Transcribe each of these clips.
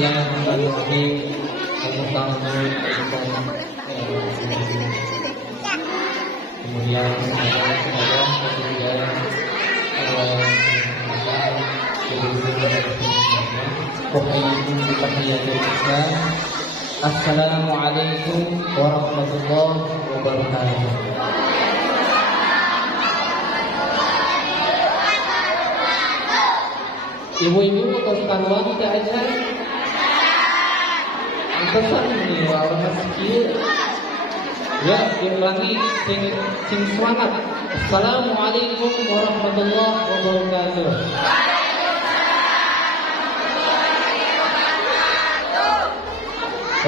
Bismillahirrahmanirrahim. Kemudian Assalamualaikum warahmatullahi wabarakatuh. Ibu-ibu kesukaan wanita aja. Pesan nih orang masih. Ya, diulangi sing semangat. Assalamualaikum warahmatullahi wabarakatuh.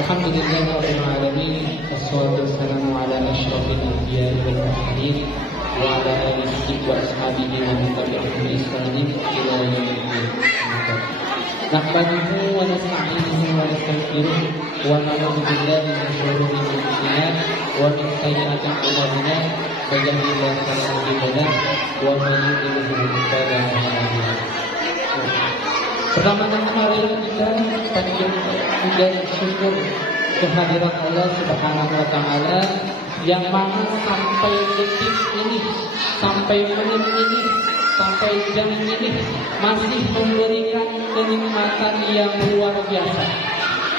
Alhamdulillahirabbil alamin. Wassalatu wassalamu ala asyrofil anbiya'i wal mursalin wa ala alihi wa ashabihi wa man tabi'ahum bi ihsanin ila yaumil din. Nahmaduhu wa nasta'inuhu wa nastaghfiruh wa na'udzu billahi min shururi anfusina wa min sayyi'ati a'malina. Man yahdihillahu fala mudilla lahu wa man yudlil fala hadiya lahu. Pertama-tama mari kita panjatkan puji dan syukur kehadiran Allah Subhanahu wa taala yang mana sampai detik ini, sampai menit ini, sampai jam ini masih memberikan kenikmatan yang luar biasa.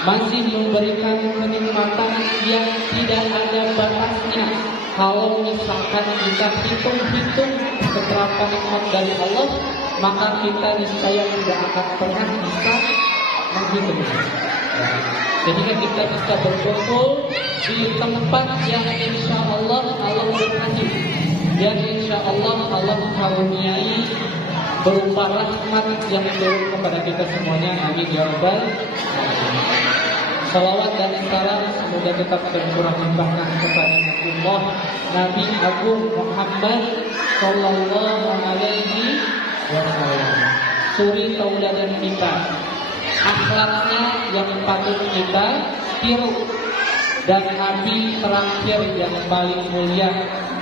Masih memberikan kenikmatan yang tidak ada batasnya. Kalau misalkan kita hitung-hitung beberapa nikmat dari Allah, maka kita niscaya tidak akan pernah bisa menghitungnya. Jadi kita bisa berkumpul di tempat yang insya Allah Allah berkati, yang insya Allah Allah karuniai berupa rahmat yang turun kepada kita semuanya. Amin ya rabbal alamin. Salawat dan salam semoga tetap tercurah limpahkan kepada Allah Nabi Agung Muhammad Sallallahu Alaihi Wasallam, suri tauladan kita, akhlaknya yang patut kita tiru, dan Nabi terakhir yang paling mulia.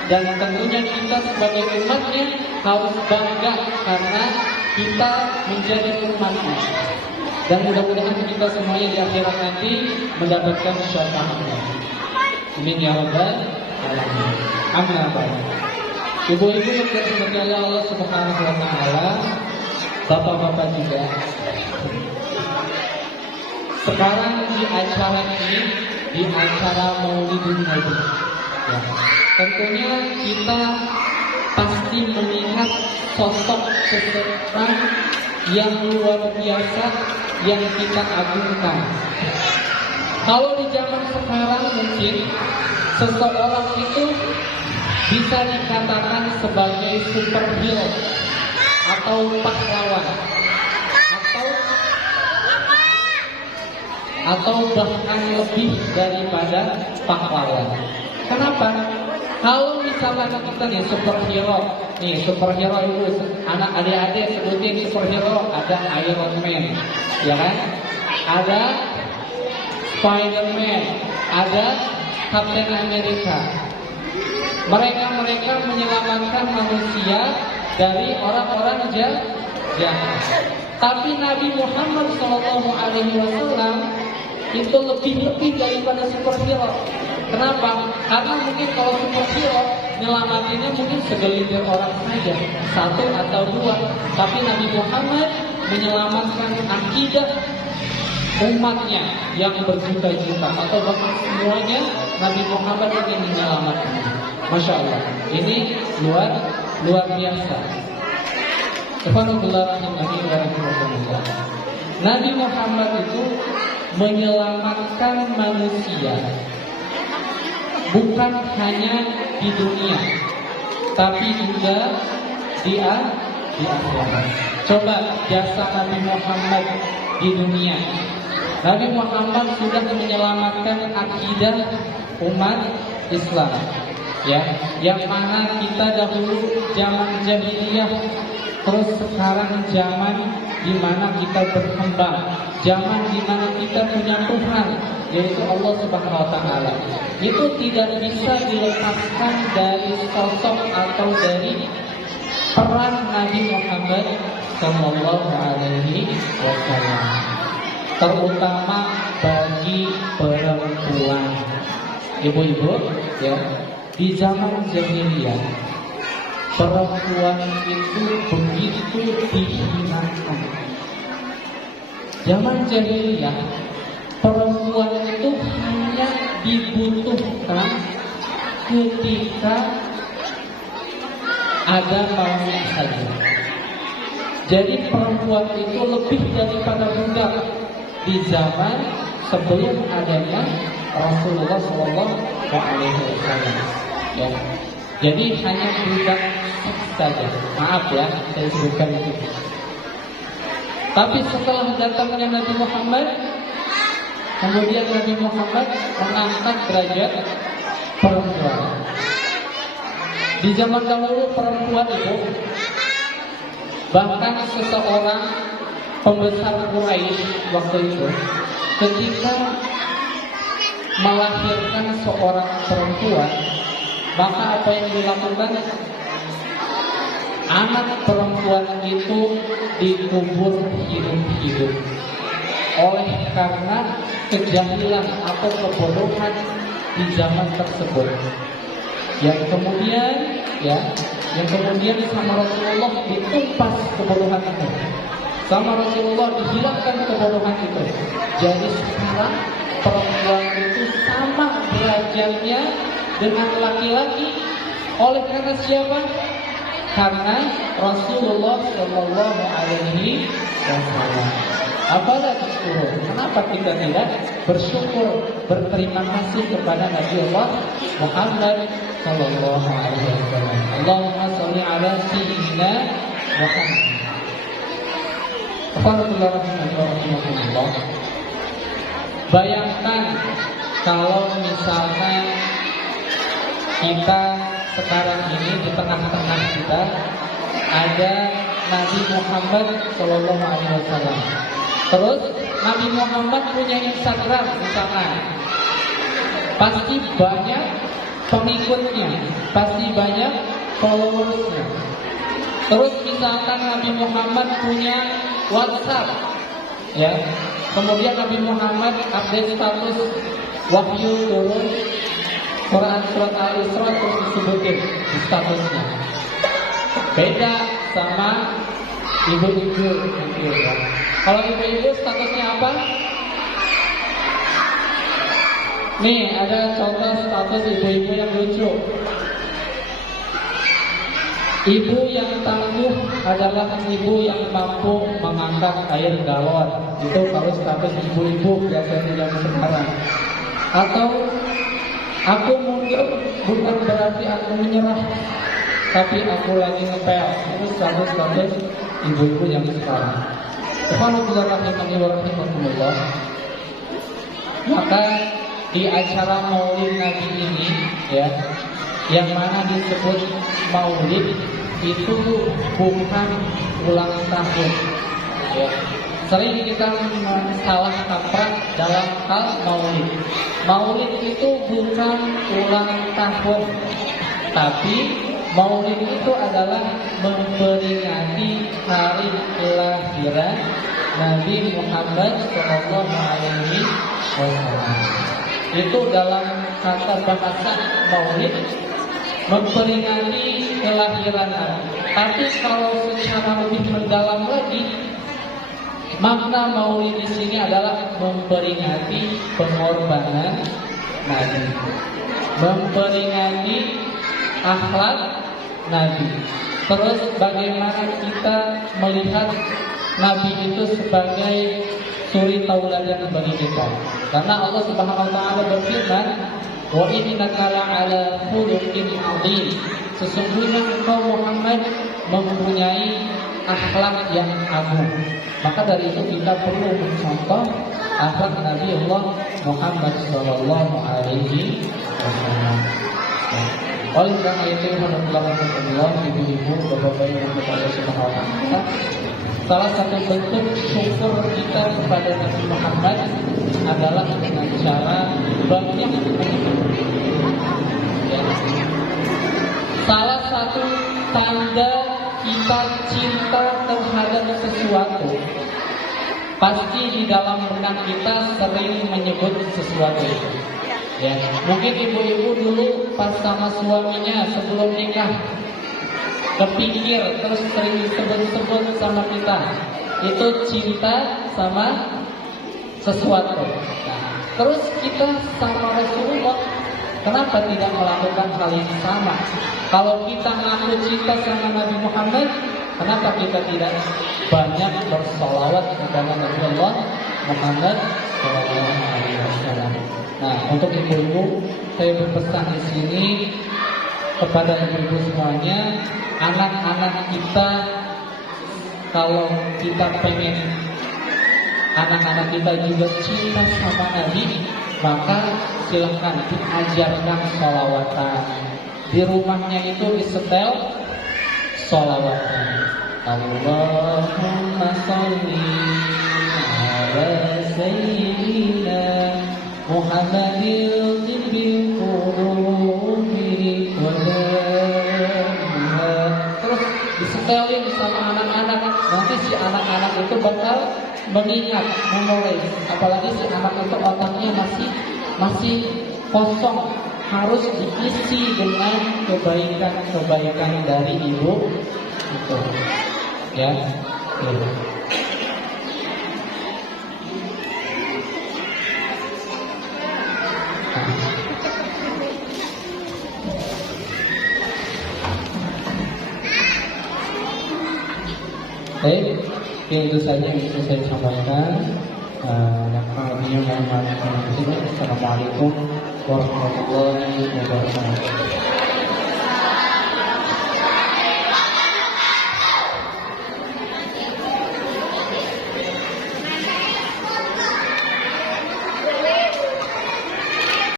Dan tentunya kita sebagai umatnya harus bangga karena kita menjadi umatnya. Dan mudah-mudahan kita semuanya di akhirat nanti mendapatkan syafaatnya. Amin ya rabbal alamin. Amin. Ibu-ibu yang dirahmati Allah Subhanahu wa taala, bapak-bapak juga. Sekarang di acara ini, di acara Maulidun Nabi, ya, tentunya kita pasti melihat sosok seseorang yang luar biasa yang kita agungkan. Kalau di zaman sekarang mungkin seseorang itu bisa dikatakan sebagai superhero atau pahlawan atau bahkan lebih daripada pahlawan. Kenapa? Kalau misalnya kita nih superhero itu anak adik-adik sebutin superhero, ada Iron Man, ya kan? Ada Spider-Man, ada Captain America. Mereka menyelamatkan manusia dari orang-orang jahat. Tapi Nabi Muhammad SAW itu lebih daripada superhero. Kenapa? Karena mungkin kalau superhero nyelamatinnya mungkin segelintir orang saja, satu atau dua. Tapi Nabi Muhammad menyelamatkan akidah umatnya yang berjuta-juta, atau bahkan semuanya Nabi Muhammad ingin menyelamatkan. Masya Allah, ini luar biasa. Nabi Muhammad itu menyelamatkan manusia bukan hanya di dunia, tapi juga di akhirat. Coba jasa Nabi Muhammad di dunia. Nabi Muhammad sudah menyelamatkan akidah umat Islam, ya, yang mana kita dahulu zaman jahiliyah, terus sekarang zaman di mana kita berkembang, zaman di mana kita punya Tuhan, yaitu Allah Subhanahu wa taala. Itu tidak bisa dilepaskan dari sosok atau dari peran Nabi Muhammad sallallahu alaihi wasallam. terutama bagi perempuan. Ibu-ibu, ya, di zaman jahiliyah perempuan itu begitu dihinakan. Zaman jahiliyah perempuan itu hanya dibutuhkan ketika ada maunya saja. Jadi perempuan itu lebih daripada budak di zaman sebelum adanya Rasulullah SAW. Ya. Jadi hanya budak saja. Maaf ya, saya sebutkan itu. Tapi setelah datangnya Nabi Muhammad, kemudian Nabi Muhammad mengangkat derajat perempuan. Di zaman dahulu perempuan itu, bahkan seseorang pembesar Quraisy waktu itu, ketika melahirkan seorang perempuan, maka apa yang dilakukan? Anak perempuan itu dikubur hidup-hidup. Oleh karena kejahilan atau kebodohan di zaman tersebut, yang kemudian sama Rasulullah ditumpas kebodohan itu, sama Rasulullah dihilangkan kebodohan itu. Jadi sekarang perempuan itu sama derajatnya dengan laki-laki. Oleh karena siapa? Karena Rasulullah Shallallahu Alaihi Wasallam. Apalah bersyukur? Kenapa kita tidak bersyukur, berterima kasih kepada Nabi Allah Muhammad Shallallahu Alaihi Wasallam? Allahumma sholli ala sayyidina Muhammad. Alhamdulillah. Bayangkan kalau misalnya kita sekarang ini di tengah-tengah kita ada Nabi Muhammad Shallallahu Alaihi Wasallam. Terus Nabi Muhammad punya Instagram misalnya, pasti banyak pengikutnya, pasti banyak followersnya. Terus misalkan Nabi Muhammad punya WhatsApp, ya. Kemudian Nabi Muhammad update status wahyu turun Quran surat Al-Isra, terus disebutin di statusnya. Beda sama ibu-ibu mungkin ya. Kalau ibu-ibu statusnya apa? Nih ada contoh status ibu-ibu yang lucu. Ibu yang tangguh adalah ibu yang mampu mengangkat air galon. Itu kalau status ibu-ibu biasanya zaman sekarang. Atau aku mundur bukan berarti aku menyerah, tapi aku lagi ngepel. Itu status ibu-ibu yang sekarang. Alhamdulillah. Maka di acara Maulid Nabi ini, ya, yang mana disebut Maulid itu bukan ulang tahun. Ya. Sering kita salah kaprah dalam hal Maulid. Maulid itu bukan ulang tahun, tapi Maulid itu adalah memperingati hari kelahiran Nabi Muhammad SAW. Itu dalam kata bahasa Maulid, memperingati kelahiran Nabi. Tapi kalau secara lebih mendalam lagi, makna Maulid di sini adalah memperingati pengorbanan Nabi, memperingati akhlak Nabi. Terus bagaimana kita melihat Nabi itu sebagai suri tauladan bagi kita. Karena Allah Subhanahu wa taala berfirman, "Wa innaka la'ala khuluqin 'adzim." Sesungguhnya engkau Muhammad mempunyai akhlak yang agung. Maka dari itu kita perlu mencontoh akhlak Nabi Allah Muhammad sallallahu alaihi wasallam. Oleh karena itu, alhamdulillah, ibu-ibu, bapak-bapak yang kepada Subhanahu wa taala, salah satu bentuk syukur kita kepada Nabi Muhammad adalah dengan cara banyak ya. Salah satu tanda kita cinta terhadap sesuatu pasti di dalam benak kita sering menyebut sesuatu itu. Ya, mungkin ibu-ibu dulu pas sama suaminya sebelum nikah kepikir terus sering disebut-sebut sama kita itu cinta sama sesuatu. Nah, terus kita sama Rasulullah kenapa tidak melakukan hal yang sama? Kalau kita ngaku cinta sama Nabi Muhammad, kenapa kita tidak banyak bersolawat kepada Rasulullah Muhammad SAW? Nah, untuk ibu-ibu, saya berpesan di sini kepada ibu-ibu semuanya, anak-anak kita, kalau kita pengen anak-anak kita juga cinta sama Nabi, maka silahkan diajarkan sholawatan. Di rumahnya itu disetel sholawatan. Allahumma sholli ala sayyidina Muhammadin tibbil qulubi wa damha. Terus disetelin sama anak-anak. Nanti si anak-anak itu bakal mengingat, memoles. Apalagi si anak itu otaknya masih kosong, harus diisi dengan kebaikan-kebaikan dari ibu itu. Ya. Baik, itu saja yang bisa saya sampaikan. Assalamualaikum warahmatullahi wabarakatuh.